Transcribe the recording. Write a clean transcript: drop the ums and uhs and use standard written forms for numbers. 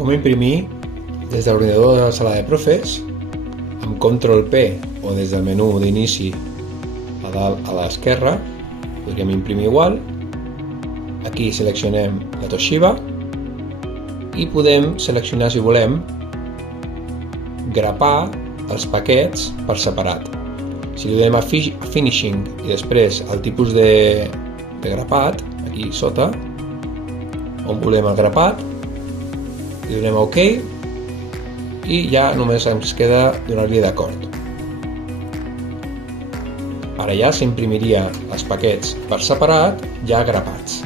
com imprimir des de l'ordinador de la sala de profes amb Ctrl+P o des del menú d'inici a dalt a l'esquerra. Podríem imprimir igual. Aquí seleccionem la Toshiba i podem seleccionar, si volem, grapar els paquets per separat. Si li donem a Finishing i després el tipus de grapat, aquí sota, on volem el grapat, li donem a OK i ja només ens queda donar-li d'acord. Ara ja s'imprimiria els paquets per separat, ja grapats.